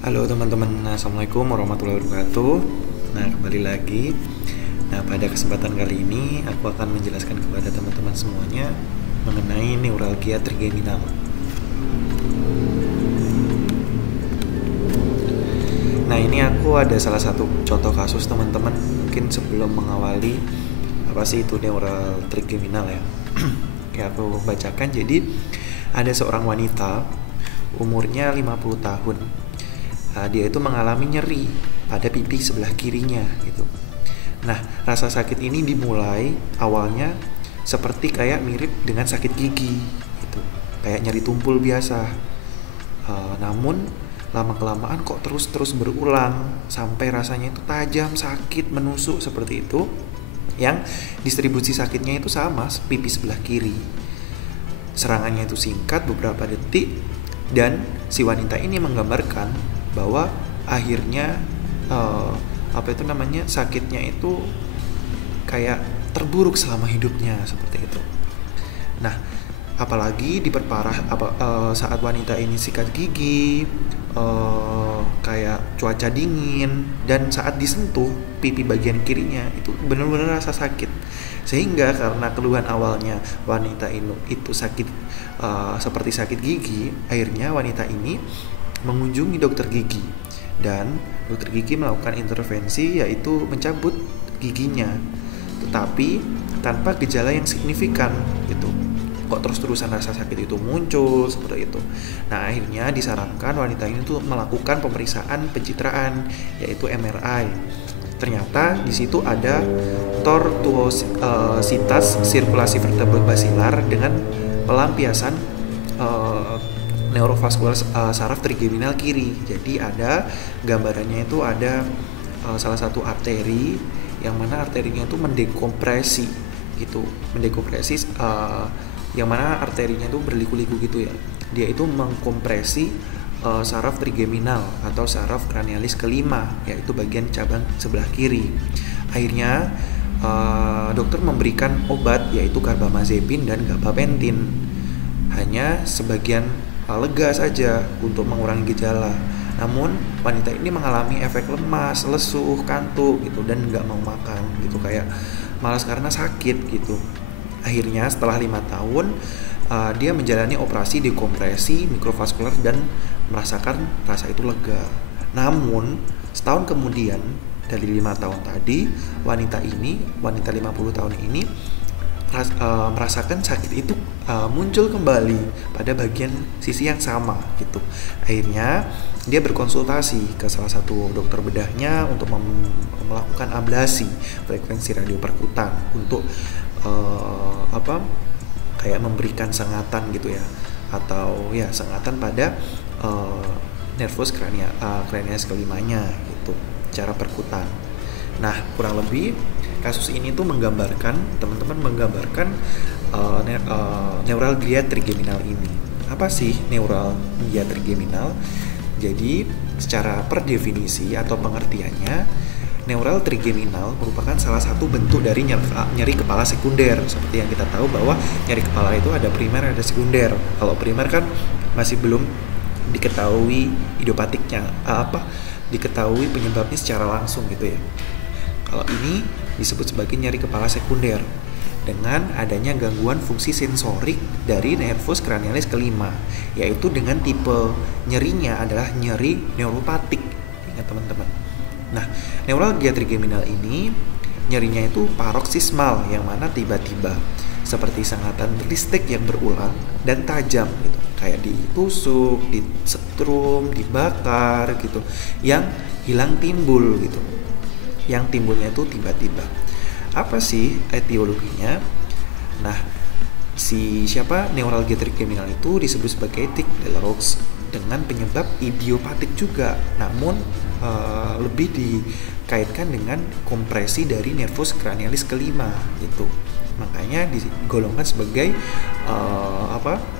Halo teman-teman, Assalamualaikum warahmatullahi wabarakatuh. Nah, kembali lagi. Nah, pada kesempatan kali ini aku akan menjelaskan kepada teman-teman semuanya mengenai neuralgia trigeminal. Nah, ini aku ada salah satu contoh kasus teman-teman. Mungkin sebelum mengawali apa sih itu neural trigeminal ya. Oke, aku bacakan. Jadi, ada seorang wanita umurnya 50 tahun. Dia itu mengalami nyeri pada pipi sebelah kirinya gitu. Nah, rasa sakit ini dimulai awalnya seperti kayak mirip dengan sakit gigi gitu. Kayak nyeri tumpul biasa. Namun lama-kelamaan kok terus berulang sampai rasanya itu tajam, sakit, menusuk seperti itu. Yang distribusi sakitnya itu sama pipi sebelah kiri. Serangannya itu singkat beberapa detik dan si wanita ini menggambarkan bahwa akhirnya sakitnya itu kayak terburuk selama hidupnya seperti itu. Nah, apalagi diperparah saat wanita ini sikat gigi, kayak cuaca dingin, dan saat disentuh pipi bagian kirinya itu benar-benar rasa sakit. Sehingga karena keluhan awalnya wanita itu sakit seperti sakit gigi, akhirnya wanita ini mengunjungi dokter gigi dan dokter gigi melakukan intervensi yaitu mencabut giginya, tetapi tanpa gejala yang signifikan gitu. Kok terus-terusan rasa sakit itu muncul seperti itu. Nah, akhirnya disarankan wanita ini tuh melakukan pemeriksaan pencitraan yaitu MRI. Ternyata di situ ada tortuositas sirkulasi vertebral basilar dengan pelampiasan neurovaskular saraf trigeminal kiri. Jadi ada gambarannya itu ada salah satu arteri yang mana arterinya itu mendekompresi gitu, yang mana arterinya itu berliku-liku gitu ya. Dia itu mengkompresi saraf trigeminal atau saraf cranialis kelima, yaitu bagian cabang sebelah kiri. Akhirnya dokter memberikan obat yaitu carbamazepin dan gabapentin, hanya sebagian lega saja untuk mengurangi gejala. Namun wanita ini mengalami efek lemas, lesuh, kantuk gitu dan nggak mau makan gitu, kayak malas karena sakit gitu. Akhirnya setelah 5 tahun dia menjalani operasi dekompresi mikrovaskular dan merasakan rasa itu lega. Namun setahun kemudian dari 5 tahun tadi, wanita 50 tahun ini merasakan sakit itu muncul kembali pada bagian sisi yang sama gitu. Akhirnya dia berkonsultasi ke salah satu dokter bedahnya untuk melakukan ablasi frekuensi radio perkutan untuk kayak memberikan sengatan gitu ya, atau ya sengatan pada nervus cranialis kelimanya gitu, cara perkutan. Nah, kurang lebih kasus ini tuh teman-teman menggambarkan neuralgia trigeminal ini. Apa sih neuralgia trigeminal? Jadi, secara per definisi atau pengertiannya, neural trigeminal merupakan salah satu bentuk dari nyeri kepala sekunder. Seperti yang kita tahu bahwa nyeri kepala itu ada primer, ada sekunder. Kalau primer kan masih belum diketahui idiopatiknya, diketahui penyebabnya secara langsung gitu ya. Kalau ini disebut sebagai nyeri kepala sekunder dengan adanya gangguan fungsi sensorik dari nervus cranialis kelima, yaitu dengan tipe nyerinya adalah nyeri neuropatik. Ingat teman-teman. Nah, neuralgia trigeminal ini nyerinya itu paroksismal, yang mana tiba-tiba seperti sengatan listrik yang berulang dan tajam gitu, kayak ditusuk, disetrum, dibakar gitu, yang hilang timbul gitu. Yang timbulnya itu tiba-tiba. Apa sih etiologinya? Nah, neuralgia trigeminal itu disebut sebagai tic de la Roux dengan penyebab idiopatik juga, namun lebih dikaitkan dengan kompresi dari nervus cranialis kelima gitu. Makanya digolongkan sebagai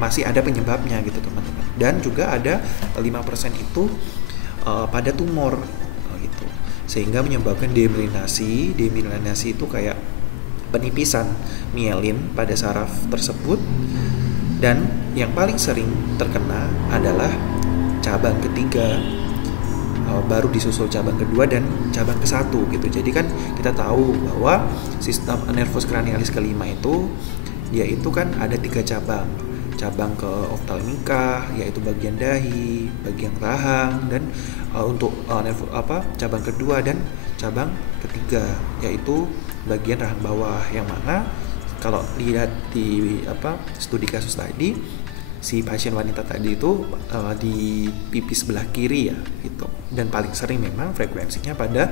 masih ada penyebabnya gitu teman-teman. Dan juga ada 5% itu pada tumor gitu, sehingga menyebabkan demyelinasi. Demyelinasi itu kayak penipisan mielin pada saraf tersebut. Dan yang paling sering terkena adalah cabang ketiga. baru disusul cabang kedua dan cabang ke-1 gitu. Jadi kan kita tahu bahwa sistem nervus cranialis kelima itu yaitu kan ada 3 cabang. Cabang ke oftalmika yaitu bagian dahi, bagian rahang, dan untuk cabang kedua dan cabang ketiga yaitu bagian rahang bawah, yang mana kalau lihat di studi kasus tadi, si pasien wanita tadi itu di pipi sebelah kiri ya gitu, dan paling sering memang frekuensinya pada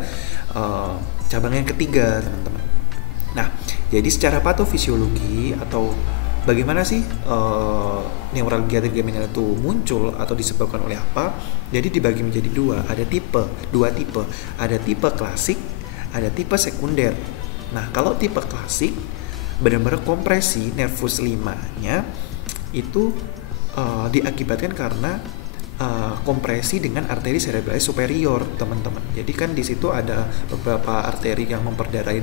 cabang yang ketiga, teman-teman. Nah, jadi secara patofisiologi atau bagaimana sih neuralgia trigeminal itu muncul atau disebabkan oleh apa? Jadi dibagi menjadi dua tipe. Ada tipe klasik, ada tipe sekunder. Nah, kalau tipe klasik benar-benar kompresi nervus limanya itu diakibatkan karena kompresi dengan arteri cerebralis superior, teman-teman. Jadi kan di situ ada beberapa arteri yang memperdarai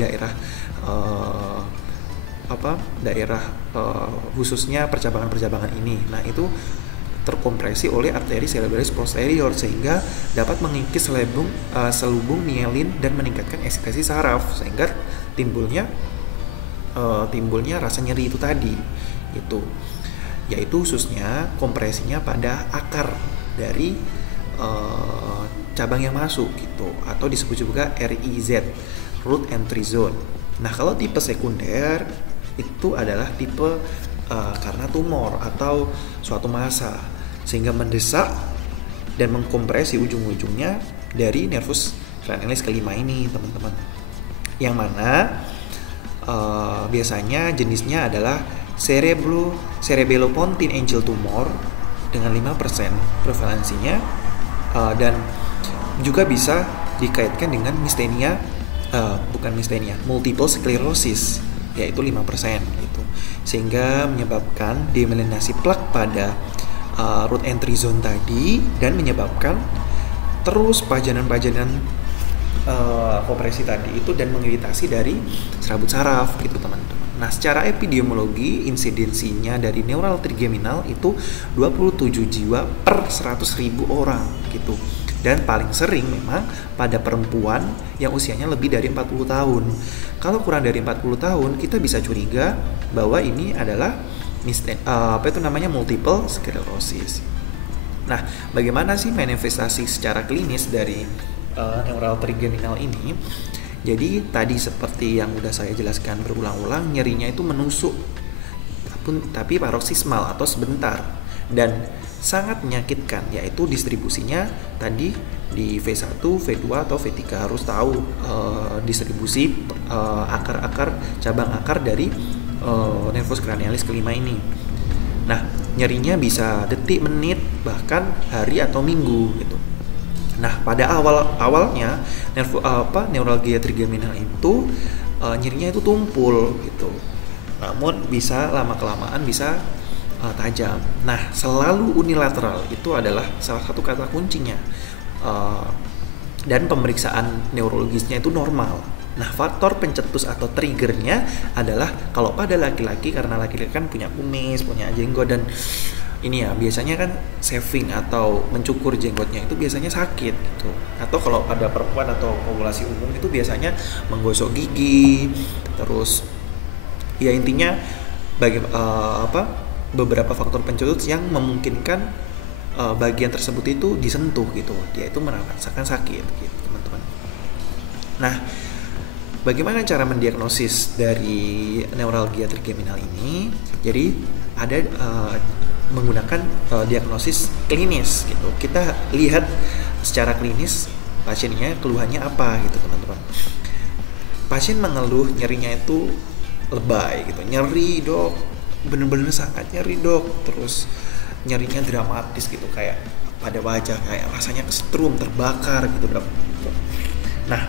daerah khususnya percabangan-percabangan ini. Nah, itu terkompresi oleh arteri cerebralis posterior sehingga dapat mengikis selubung mielin dan meningkatkan ekskresi saraf sehingga timbulnya rasa nyeri itu tadi gitu, yaitu khususnya kompresinya pada akar dari cabang yang masuk gitu, atau disebut juga REZ, root entry zone. Nah, kalau tipe sekunder itu adalah tipe karena tumor atau suatu massa sehingga mendesak dan mengkompresi ujung-ujungnya dari nervus cranialis kelima ini, teman-teman, yang mana biasanya jenisnya adalah cerebelopontine angel tumor dengan 5% prevalensinya, dan juga bisa dikaitkan dengan multiple sclerosis yaitu 5% gitu, sehingga menyebabkan demyelinasi plak pada root entry zone tadi dan menyebabkan terus pajanan-pajanan kompresi tadi itu dan mengiritasi dari serabut saraf gitu, teman-teman. Nah, secara epidemiologi insidensinya dari neural trigeminal itu 27 jiwa per 100.000 orang gitu. Dan paling sering memang pada perempuan yang usianya lebih dari 40 tahun. Kalau kurang dari 40 tahun, kita bisa curiga bahwa ini adalah multiple sclerosis. Nah, bagaimana sih manifestasi secara klinis dari neural trigeminal ini? Jadi tadi seperti yang udah saya jelaskan berulang-ulang, nyerinya itu menusuk tapi paroksismal atau sebentar dan sangat menyakitkan, yaitu distribusinya tadi di V1, V2 atau V3. Harus tahu distribusi akar-akar, cabang akar dari nervus cranialis kelima ini. Nah, nyerinya bisa detik, menit, bahkan hari atau minggu gitu. Nah, pada awalnya neuralgia trigeminal itu nyerinya itu tumpul gitu. Namun bisa lama-kelamaan bisa tajam. Nah, selalu unilateral itu adalah salah satu kata kuncinya. Dan pemeriksaan neurologisnya itu normal. Nah, faktor pencetus atau triggernya adalah kalau pada laki-laki, karena laki-laki kan punya kumis, punya jenggot, dan ini ya biasanya kan shaving atau mencukur jenggotnya itu biasanya sakit gitu. Atau kalau pada perempuan atau populasi umum itu biasanya menggosok gigi, terus ya intinya beberapa faktor pencetus yang memungkinkan bagian tersebut itu disentuh gitu, dia itu merasakan sakit gitu, teman-teman. Nah, bagaimana cara mendiagnosis dari neuralgia trigeminal ini? Jadi ada menggunakan diagnosis klinis gitu. Kita lihat secara klinis pasiennya keluhannya apa gitu, teman-teman. Pasien mengeluh nyerinya itu lebay gitu, nyeri dok, bener-bener sangat nyeri dok, terus nyerinya dramatis gitu, kayak pada wajah kayak rasanya kesetrum, terbakar gitu. Nah,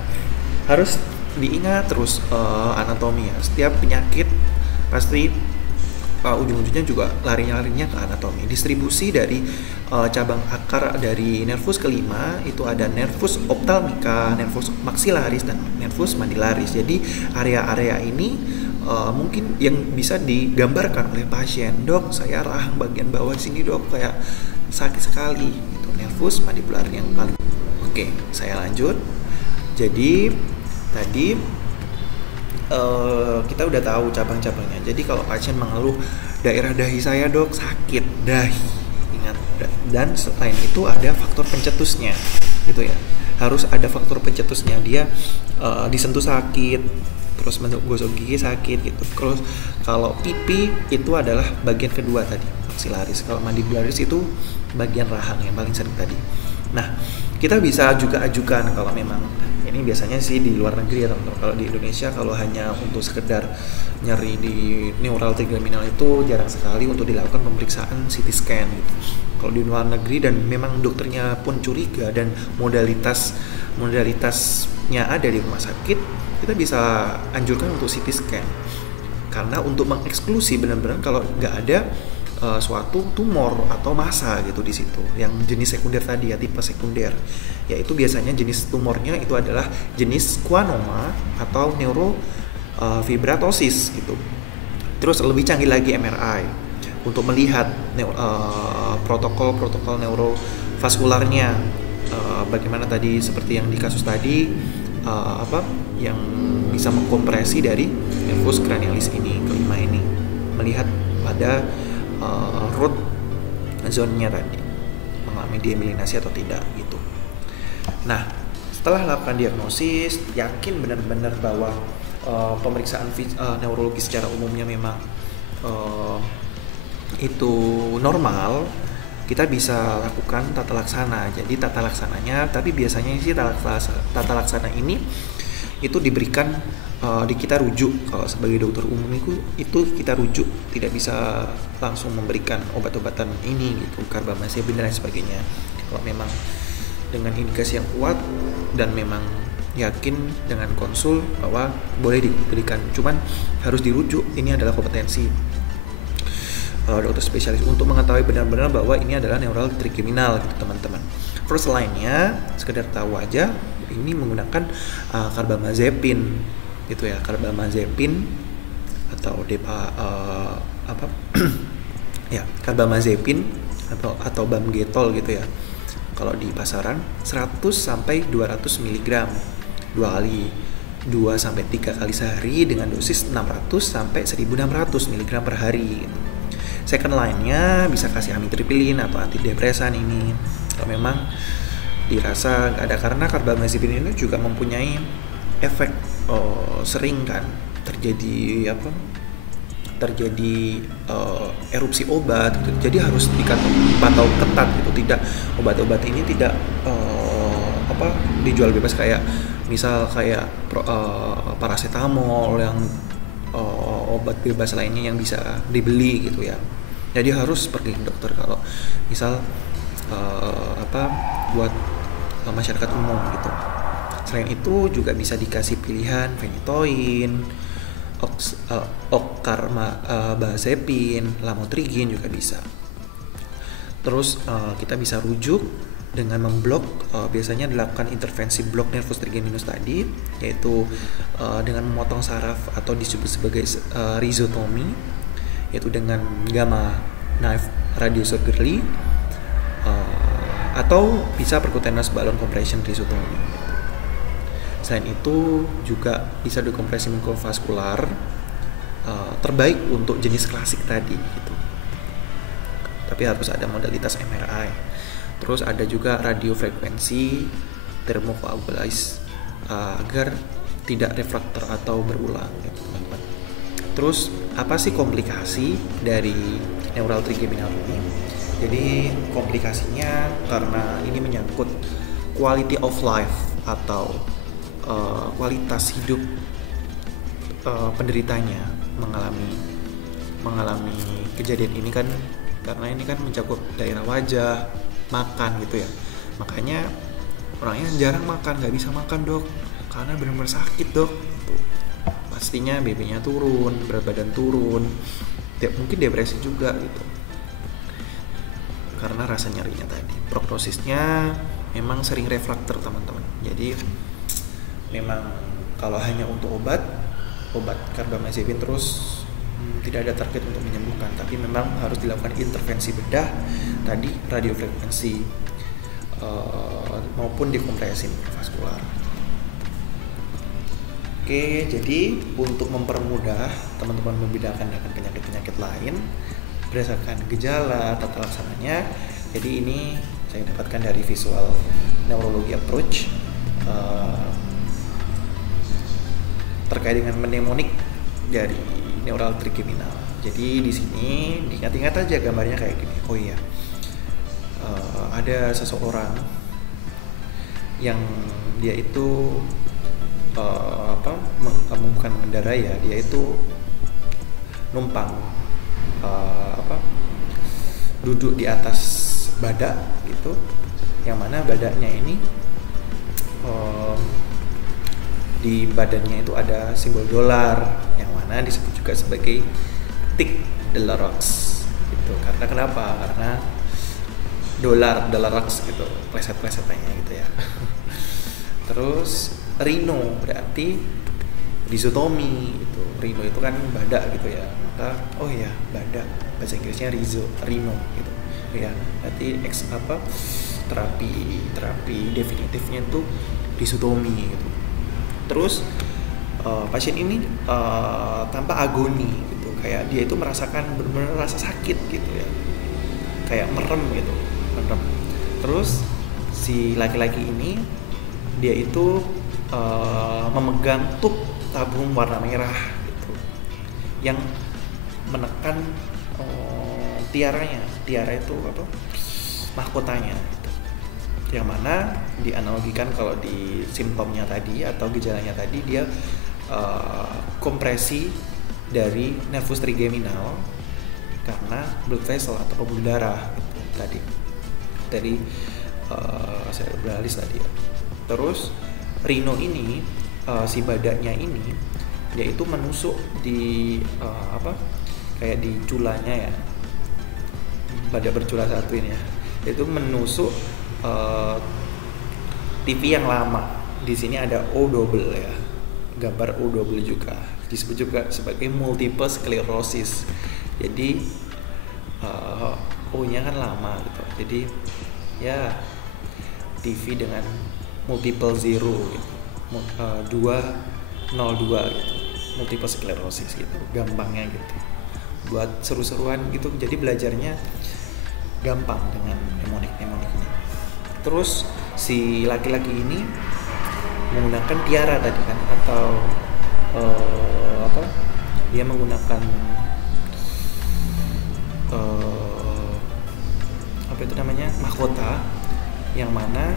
harus diingat terus anatomi ya. Setiap penyakit pasti ujung-ujungnya juga larinya ke anatomi. Distribusi dari cabang akar dari nervus kelima itu ada nervus ophthalmica, nervus maxillaris, dan nervus mandibularis. Jadi area-area ini mungkin yang bisa digambarkan oleh pasien. Dok, saya rahang bagian bawah sini dok kayak sakit sekali. Itu nervus mandibular yang paling Oke, saya lanjut. Jadi tadi kita udah tahu cabang-cabangnya. Jadi kalau pasien mengeluh daerah dahi saya dok sakit dahi, ingat. Dan selain itu ada faktor pencetusnya, gitu ya. Harus ada faktor pencetusnya, dia disentuh sakit, terus menggosok gigi sakit gitu. Terus kalau pipi itu adalah bagian kedua tadi, maxillaris. Kalau mandibularis itu bagian rahang yang paling sering tadi. Nah, kita bisa juga ajukan kalau memang ini biasanya sih di luar negeri ya teman-teman. Kalau di Indonesia kalau hanya untuk sekedar nyeri di neural trigeminal itu jarang sekali untuk dilakukan pemeriksaan CT scan gitu. Kalau di luar negeri dan memang dokternya pun curiga dan modalitasnya ada di rumah sakit, kita bisa anjurkan untuk CT scan. Karena untuk mengeksklusi benar-benar kalau nggak ada suatu tumor atau massa gitu di situ, yang jenis sekunder tadi ya, tipe sekunder, yaitu biasanya jenis tumornya itu adalah jenis schwannoma atau neurofibratosis gitu. Terus lebih canggih lagi MRI untuk melihat protokol neurovaskularnya, bagaimana tadi seperti yang di kasus tadi, yang bisa mengkompresi dari nervus cranialis ini, kelima ini, melihat pada root zone-nya tadi mengalami demyelinasi atau tidak gitu. Nah, setelah lakukan diagnosis, yakin benar-benar bahwa pemeriksaan neurologi secara umumnya memang itu normal, kita bisa lakukan tata laksana. Jadi tata laksananya, tapi biasanya sih tata laksana ini itu diberikan kita rujuk. Kalau sebagai dokter umum itu kita rujuk, tidak bisa langsung memberikan obat-obatan ini gitu, karbamazepin dan lain sebagainya. Kalau memang dengan indikasi yang kuat dan memang yakin dengan konsul bahwa boleh diberikan, cuman harus dirujuk. Ini adalah kompetensi dokter spesialis untuk mengetahui benar-benar bahwa ini adalah neural trigeminal gitu teman-teman. Terus lainnya sekedar tahu aja, ini menggunakan karbamazepin gitu ya, karbamazepin atau karbamazepin atau bamgetol gitu ya. Kalau di pasaran 100 sampai 200 mg 2 sampai 3 kali sehari dengan dosis 600 sampai 1600 mg per hari gitu. Second line-nya bisa kasih amitriptilin atau antidepresan ini kalau memang dirasa nggak ada, karena karbamazepin ini juga mempunyai efek sering kan terjadi erupsi obat gitu. Jadi harus dipantau ketat gitu, tidak obat-obat ini tidak dijual bebas kayak misal kayak paracetamol yang obat bebas lainnya yang bisa dibeli gitu ya. Jadi harus pergi ke dokter kalau misal buat masyarakat umum gitu. Selain itu juga bisa dikasih pilihan phenytoin, okarbamazepin, lamotrigin juga bisa. Terus kita bisa rujuk dengan memblok, biasanya dilakukan intervensi blok nervus trigeminus tadi, yaitu dengan memotong saraf atau disebut sebagai rhizotomy, yaitu dengan gamma knife radiosurgery, atau bisa percutaneous balloon compression rhizotomy. Selain itu juga bisa dekompresi mikrovaskular, terbaik untuk jenis klasik tadi gitu. Tapi harus ada modalitas MRI. Terus ada juga radiofrekuensi thermocoagulase agar tidak refraktor atau berulang gitu, teman-teman. Terus apa sih komplikasi dari neural trigeminal ini? Jadi komplikasinya karena ini menyangkut quality of life atau kualitas hidup penderitanya mengalami kejadian ini kan, karena ini kan mencakup daerah wajah, makan gitu ya. Makanya orangnya jarang makan, nggak bisa makan dok, karena benar-benar sakit dok. Tuh. Pastinya BB-nya turun, berat badan turun, mungkin depresi juga gitu. Karena rasa nyerinya tadi. Prognosisnya memang sering refraktor teman-teman. Jadi memang kalau hanya untuk obat karbamazepin terus tidak ada target untuk menyembuhkan, tapi memang harus dilakukan intervensi bedah tadi, radiofrekuensi maupun dekompresi vaskular. Oke, jadi untuk mempermudah teman-teman membedakan dengan penyakit-penyakit lain berdasarkan gejala tata laksananya, jadi ini saya dapatkan dari visual neurologi approach terkait dengan mnemonik dari neural trigeminal. Jadi di sini diingat-ingat aja gambarnya kayak gini. Oh iya, ada seseorang yang dia itu bukan mengendarai ya, dia itu numpang duduk di atas badak gitu, yang mana badaknya ini di badannya itu ada simbol dolar, yang mana disebut juga sebagai tic de la Rox gitu. Karena kenapa? Karena dollar Rox gitu, pleset-plesetannya gitu ya. Terus rhino berarti rhizotomy gitu. Rhino itu kan badak gitu ya. Maka oh ya, badak bahasa Inggrisnya rhino gitu. Ya, berarti terapi definitifnya itu rhizotomy gitu. Terus pasien ini tanpa agoni gitu, kayak dia itu merasakan benar-benar rasa sakit gitu ya, kayak merem gitu, merem. Terus si laki-laki ini dia itu memegang tub tabung warna merah gitu, yang menekan tiara itu mahkotanya gitu. Yang mana dianalogikan kalau di simptomnya tadi atau gejalanya tadi, dia kompresi dari nervus trigeminal karena blood vessel atau pembuluh darah gitu, tadi saya beralis tadi ya. Terus rhino ini si badaknya ini dia itu menusuk di kayak di culanya ya, badak bercula satu ini ya, itu menusuk TV yang lama. Di sini ada O double ya, gambar O double juga, disebut juga sebagai multiple sclerosis. Jadi O-nya kan lama gitu, jadi ya TV dengan multiple zero gitu, 202 gitu, multiple sclerosis gitu, gampangnya gitu, buat seru-seruan gitu. Jadi belajarnya gampang dengan mnemonik ini. Terus si laki-laki ini menggunakan tiara tadi kan, atau dia menggunakan mahkota, yang mana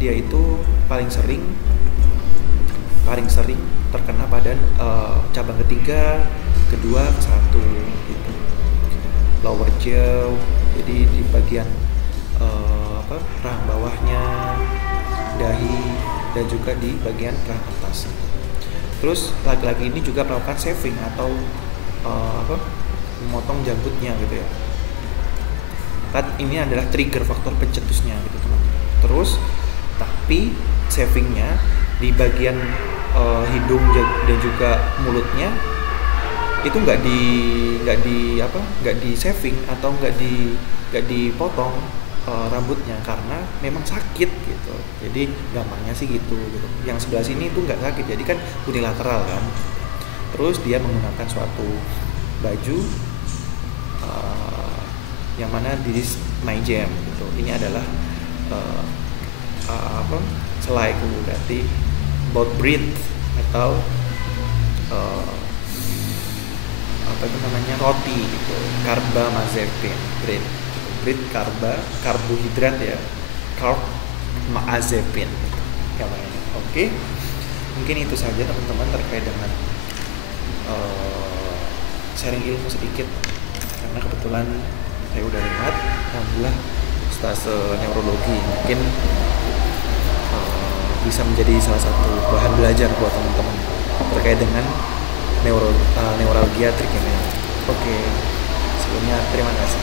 dia itu paling sering terkena pada cabang ketiga, kedua, ke-1 gitu, lower jaw, jadi di bagian rahang bawahnya, dahi, dan juga di bagian rahang atas. Terus laki-laki ini juga melakukan shaving atau memotong janggutnya gitu ya. Ini adalah trigger faktor pencetusnya gitu teman-teman. Terus tapi shavingnya di bagian hidung dan juga mulutnya itu nggak di shaving atau nggak dipotong rambutnya, karena memang sakit gitu. Jadi gampangnya sih gitu. Yang sebelah sini itu nggak sakit, jadi kan unilateral kan. Terus dia menggunakan suatu baju yang mana this my jam gitu. Ini adalah selai kuku, berarti both breed atau roti gitu, carbamazepine breed karbohidrat ya, carbamazepine namanya. Oke, mungkin itu saja teman-teman terkait dengan sharing ilmu sedikit, karena kebetulan saya udah lewat alhamdulillah stase neurologi, mungkin bisa menjadi salah satu bahan belajar buat teman-teman terkait dengan neuralgia trigeminal. Oke, sebelumnya terima kasih.